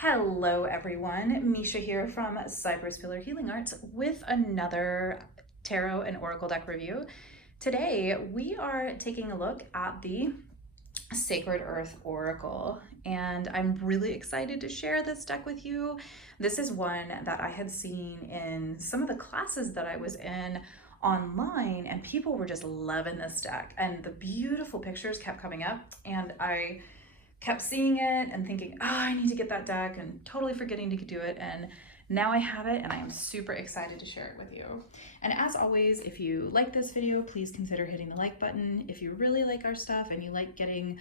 Hello everyone, Misha here from Cypress Pillar Healing Arts with another tarot and oracle deck review. Today we are taking a look at the Sacred Earth Oracle, and I'm really excited to share this deck with you. This is one that I had seen in some of the classes that I was in online, and people were just loving this deck, and the beautiful pictures kept coming up, and I kept seeing it and thinking, oh, I need to get that deck, and totally forgetting to do it. And now I have it, and I am super excited to share it with you. And as always, if you like this video, please consider hitting the like button. If you really like our stuff and you like getting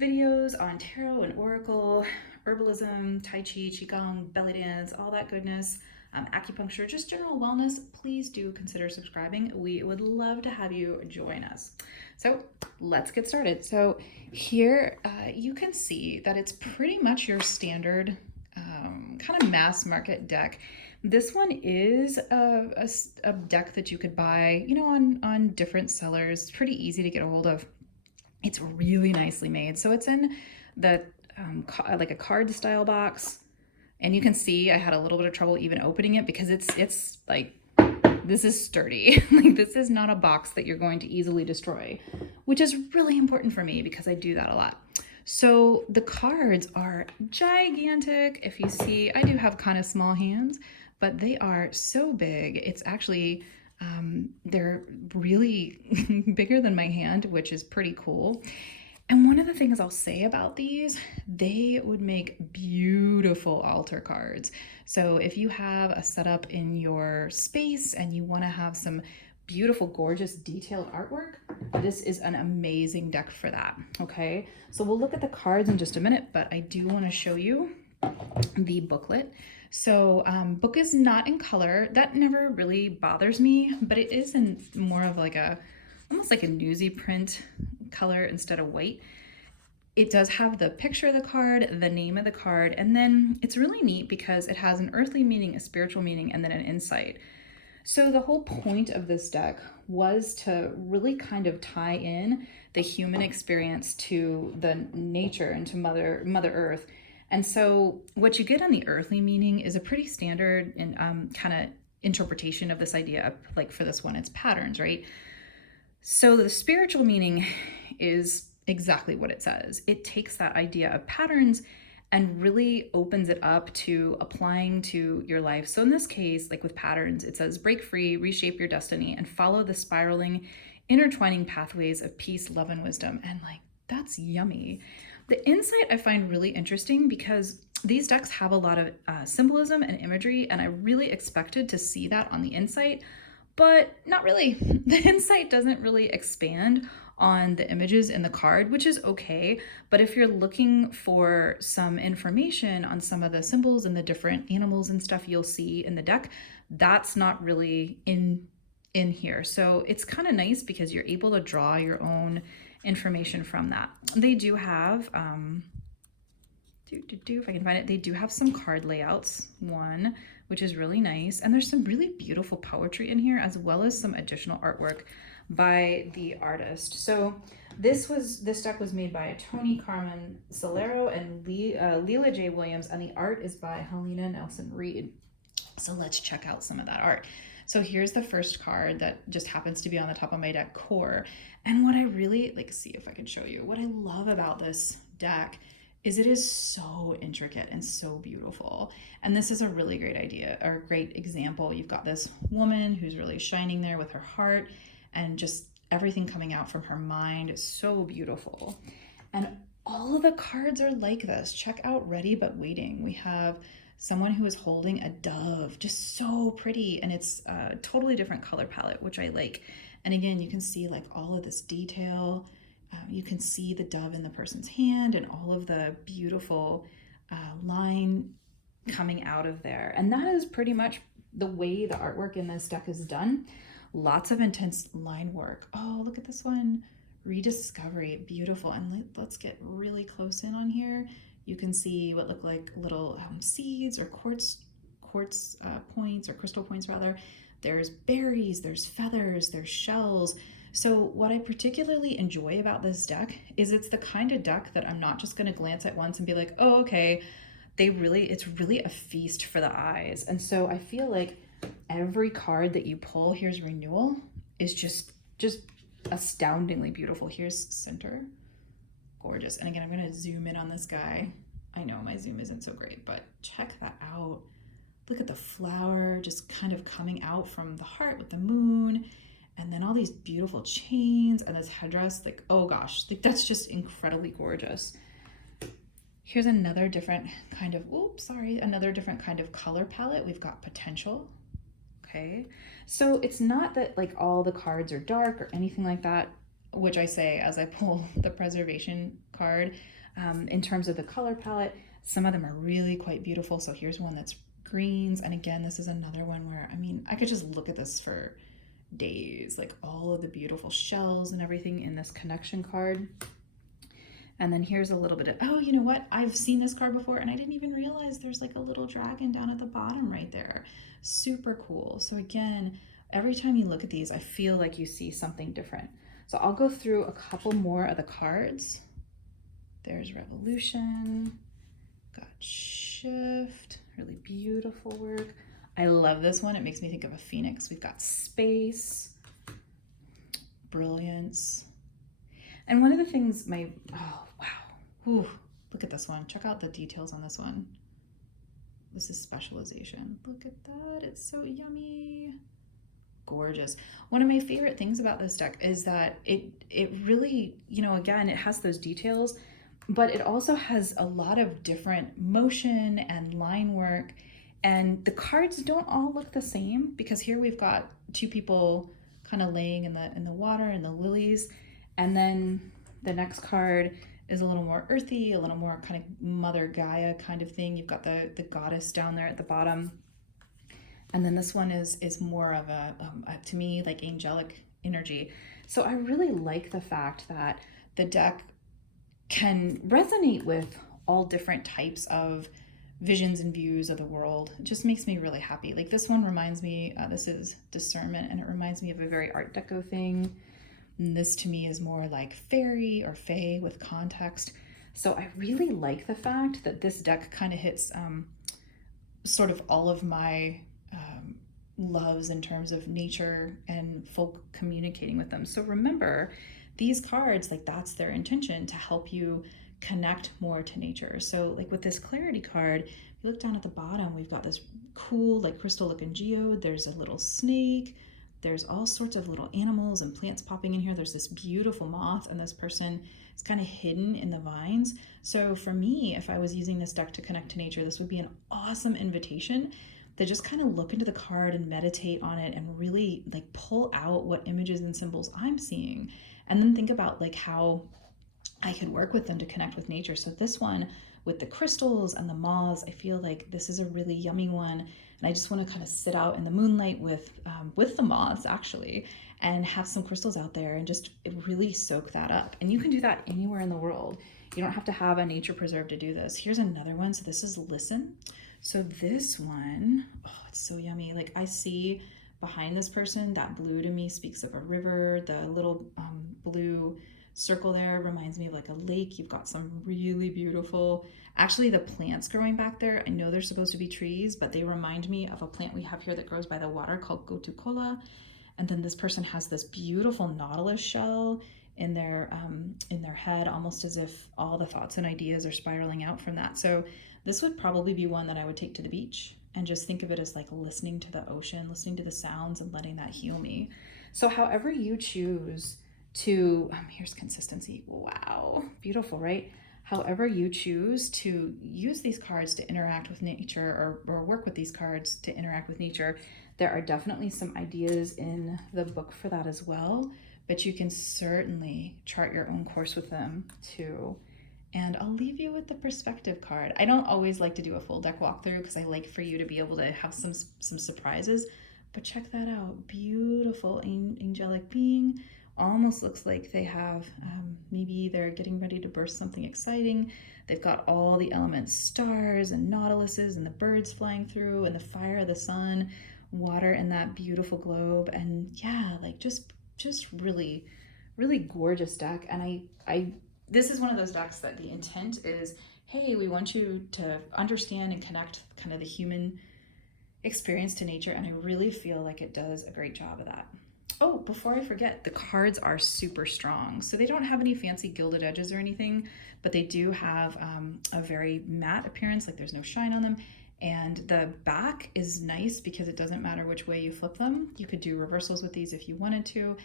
videos on tarot and oracle, herbalism, tai chi, qigong, belly dance, all that goodness, acupuncture, just general wellness, please do consider subscribing. We would love to have you join us. So let's get started. So here you can see that it's pretty much your standard kind of mass market deck. This one is a deck that you could buy, you know, on different sellers. It's pretty easy to get a hold of. It's really nicely made. So it's in the like a card style box, and you can see I had a little bit of trouble even opening it because it's like, this is sturdy. Like, this is not a box that you're going to easily destroy, which is really important for me because I do that a lot. So the cards are gigantic. If you see, I do have kind of small hands, but they are so big. It's actually, they're really bigger than my hand, which is pretty cool. And one of the things I'll say about these, they would make beautiful altar cards. So if you have a setup in your space and you want to have some beautiful, gorgeous, detailed artwork, this is an amazing deck for that, okay? So we'll look at the cards in just a minute, but I do want to show you the booklet. So book is not in color. That never really bothers me, but it is in more of like almost like a newsy print color instead of white. It does have the picture of the card, the name of the card, and then it's really neat because it has an earthly meaning, a spiritual meaning, and then an insight. So the whole point of this deck was to really kind of tie in the human experience to the nature and to Mother Earth. And so what you get on the earthly meaning is a pretty standard and kind of interpretation of this idea. Like for this one, it's patterns, right? So the spiritual meaning is exactly what it says. It takes that idea of patterns and really opens it up to applying to your life. So in this case, like with patterns, it says break free, reshape your destiny, and follow the spiraling, intertwining pathways of peace, love, and wisdom. And like, that's yummy. The insight I find really interesting because these decks have a lot of symbolism and imagery, and I really expected to see that on the insight, but not really. The insight doesn't really expand on the images in the card, which is okay. But if you're looking for some information on some of the symbols and the different animals and stuff you'll see in the deck, that's not really in here. So it's kind of nice because you're able to draw your own information from that. They do have, if I can find it, they do have some card layouts, which is really nice. And there's some really beautiful poetry in here, as well as some additional artwork by the artist. So this deck was made by Tony Carmen Solero and Leela J. Williams, and the art is by Helena Nelson Reed. So let's check out some of that art. So here's the first card that just happens to be on the top of my deck, Core. And what I really, see if I can show you, what I love about this deck is it is so intricate and so beautiful. And this is a really great idea, or great example. You've got this woman who's really shining there with her heart and just everything coming out from her mind is so beautiful. And all of the cards are like this. Check out Ready But Waiting. We have someone who is holding a dove, just so pretty. And it's a totally different color palette, which I like. And again, you can see like all of this detail. You can see the dove in the person's hand and all of the beautiful line coming out of there. And that is pretty much the way the artwork in this deck is done. Lots of intense line work. Oh, look at this one. Rediscovery, beautiful. And let's get really close in on here. You can see what look like little seeds or quartz points, or crystal points rather. There's berries, there's feathers, there's shells. So what I particularly enjoy about this deck is it's the kind of deck that I'm not just going to glance at once and be like, oh, okay, it's really a feast for the eyes. And so I feel like every card that you pull, here's renewal, is just astoundingly beautiful. Here's center, gorgeous. And again, I'm gonna zoom in on this guy. I know my zoom isn't so great, but check that out. Look at the flower just kind of coming out from the heart with the moon, and then all these beautiful chains and this headdress. Like, oh gosh, like that's just incredibly gorgeous. Here's another different kind of, another different kind of color palette. We've got potential. Okay, so it's not that like all the cards are dark or anything like that, which I say as I pull the preservation card. In terms of the color palette, some of them are really quite beautiful. So here's one that's greens, and again, this is another one where, I mean, I could just look at this for days, like all of the beautiful shells and everything in this connection card. And then here's a little bit of, oh, you know what? I've seen this card before and I didn't even realize there's like a little dragon down at the bottom right there. Super cool. So again, every time you look at these, I feel like you see something different. So I'll go through a couple more of the cards. There's Revolution, got Shift, really beautiful work. I love this one. It makes me think of a phoenix. We've got Space, Brilliance. And one of the things oh, wow. Ooh, look at this one. Check out the details on this one. This is specialization. Look at that. It's so yummy. Gorgeous. One of my favorite things about this deck is that it really, you know, again, it has those details, but it also has a lot of different motion and line work. And the cards don't all look the same, because here we've got two people kind of laying in the water and the lilies. And then the next card is a little more earthy, a little more kind of Mother Gaia kind of thing. You've got the goddess down there at the bottom. And then this one is more of a to me, like angelic energy. So I really like the fact that the deck can resonate with all different types of visions and views of the world. It just makes me really happy. Like this one reminds me, this is discernment, and it reminds me of a very Art Deco thing. And this to me is more like fairy or fae with context. So I really like the fact that this deck kind of hits sort of all of my loves in terms of nature and folk communicating with them. So remember, these cards, like that's their intention, to help you connect more to nature. So like with this clarity card, if you look down at the bottom, we've got this cool like crystal looking geode. There's a little snake. There's all sorts of little animals and plants popping in here. There's this beautiful moth, and this person is kind of hidden in the vines. So for me, if I was using this deck to connect to nature, this would be an awesome invitation to just kind of look into the card and meditate on it and really like pull out what images and symbols I'm seeing, and then think about like how I could work with them to connect with nature. So this one with the crystals and the moths, I feel like this is a really yummy one. And I just want to kind of sit out in the moonlight with the moths actually, and have some crystals out there and just really soak that up. And you can do that anywhere in the world. You don't have to have a nature preserve to do this. Here's another one. So this is Listen. So this one, oh, it's so yummy. Like I see behind this person, that blue to me speaks of a river. The little blue circle there reminds me of like a lake. You've got some really beautiful, actually the plants growing back there, I know they're supposed to be trees, but they remind me of a plant we have here that grows by the water called gotukola. And then this person has this beautiful nautilus shell in their head, almost as if all the thoughts and ideas are spiraling out from that. So this would probably be one that I would take to the beach and just think of it as like listening to the ocean, listening to the sounds and letting that heal me. So however you choose to, here's consistency. Wow, beautiful, right? However you choose to use these cards to interact with nature, or work with these cards to interact with nature, there are definitely some ideas in the book for that as well, but you can certainly chart your own course with them too. And I'll leave you with the perspective card. I don't always like to do a full deck walkthrough because I like for you to be able to have some surprises, but check that out. Beautiful angelic being. Almost looks like they have, maybe they're getting ready to burst something exciting. They've got all the elements, stars and nautiluses and the birds flying through and the fire of the sun, water in that beautiful globe. And yeah, like just really gorgeous deck. And I this is one of those decks that the intent is hey, we want you to understand and connect kind of the human experience to nature, and I really feel like it does a great job of that. Oh, before I forget, the cards are super strong. So they don't have any fancy gilded edges or anything, but they do have a very matte appearance, like there's no shine on them. And the back is nice because it doesn't matter which way you flip them. You could do reversals with these if you wanted to,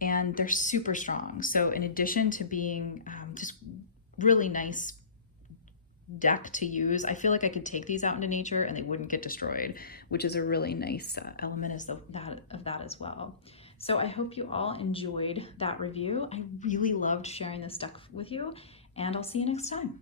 and they're super strong. So in addition to being just really nice deck to use, I feel like I could take these out into nature and they wouldn't get destroyed, which is a really nice element of that as well. So I hope you all enjoyed that review. I really loved sharing this deck with you, and I'll see you next time.